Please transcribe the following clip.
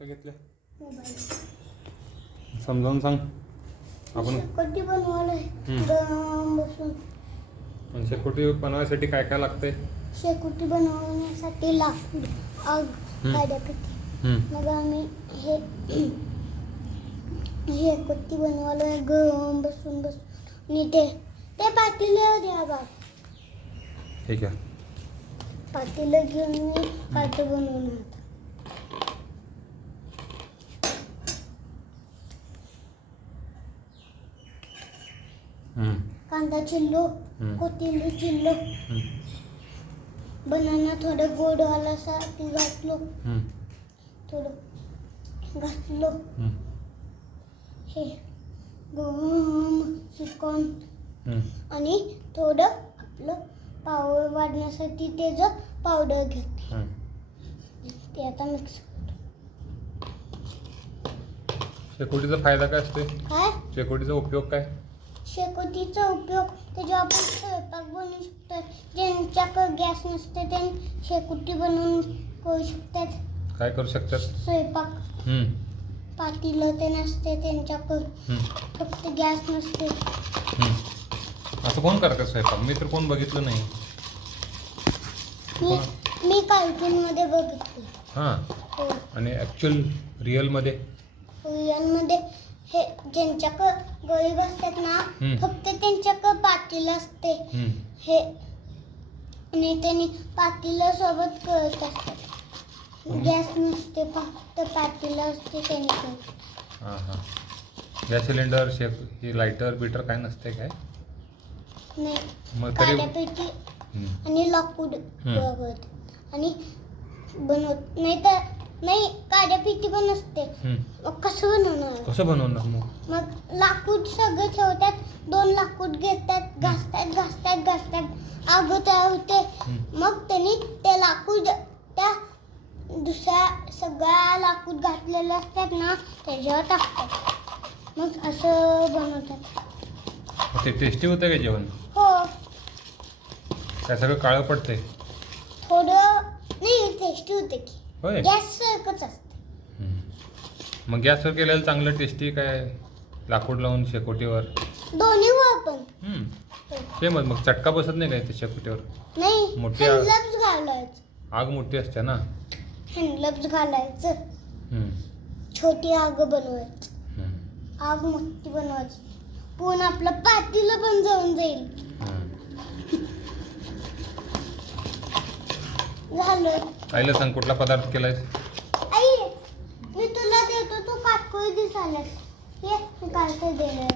काय घेतलं मोबाईल समजावून सांग. आपण कधी बनवलंय गरम बसून. पण शेकोटी बनवायसाठी काय काय लागतंय? शेकोटी बनवण्यासाठी लाकूड, आग, काड्यापेटी. मग आम्ही हे शेकोटी बनवलोय गरम बसून आणि ते पातेलं द्या बा. ठीक आहे. पातेलं घेऊन मी काटे बनवणार आता. कांदा चिल्लो, कोथिंबीर चिल्लो, बनाना थोडं गोड व्हायसाठी घातलो, थोडं घातलो. हे गहू चिकन आणि थोडं आपलं पावडर वाढण्यासाठी त्याचं पावडर घेतली. ते आता मिक्स करतो. शेकोटीचा फायदा काय असतो? काय शेकोटीचा उपयोग काय? शेकोटीचा उपयोग त्याच्यावर आपण स्वयंपाक बनवू शकतो. ज्यांच्याकडे गॅस नसते त्यांनी शेकोटी बनवून करू शकतात. काय करू शकतात? स्वयंपाक. पातेलं ते नसते त्यांच्याकडे, फक्त गॅस नसते. असं कोण करतं स्वयंपाक? मी तर कोण बघितलं नाही. मी कार्टूनमध्ये बघितलं. हां. आणि ॲक्च्युअल रिअलमध्ये हे ज्यांच्याकडे गरीब असतात ना, फक्त त्यांच्याकडे पातेलं असते. हे आणि त्यांनी पातेलं सोबत करत असतात. गॅस नसते, फक्त पातेलं असते त्यांच्याकडे. हां हां. गॅस सिलेंडर ही लायटर बिटर काय नसते काय? नाही. मग तरी काड्यापेटी आणि लाकूड बनवत आणि बनवत नाही काड्यापेटी पण असते. मग कसं बनवणार? मग लाकूड सगळं ठेवतात. 2 लाकूड घेतात, घासतात, आग तयार होते. मग त्यांनी ते लाकूड त्या दुसऱ्या सगळ्या लाकूड घातलेलं असतात ना त्याच्यावर टाकतात. मग असं बनवतात. ते टेस्टी होतं का जेवण? हो. काय सगळं काळं पडतंय? थोडं नाही, टेस्टी होते की. होय. गॅस सारखंच असतं. मग गॅसवर केलेलं चांगलं टेस्टी काय लाकूड लावून शेकोटीवर? दोन्हीवर पण. सेमच. मग चटका बसत नाही काय ते शेकोटीवर? नाही. मोठी हँडग्लोव्स घालायचं. आग मोठी असते ना. हँडग्लोव्स घालायचं. छोटी आग बनवायची. आग मोठी बनवायची. पण आपलं पातेलं पण जळून जाईल. झालं. आईला सांग कुठला पदार्थ केलायस? आई, मी तुला देतो, तू काटकोळी दिसायलास. ये मी काय ते देणार.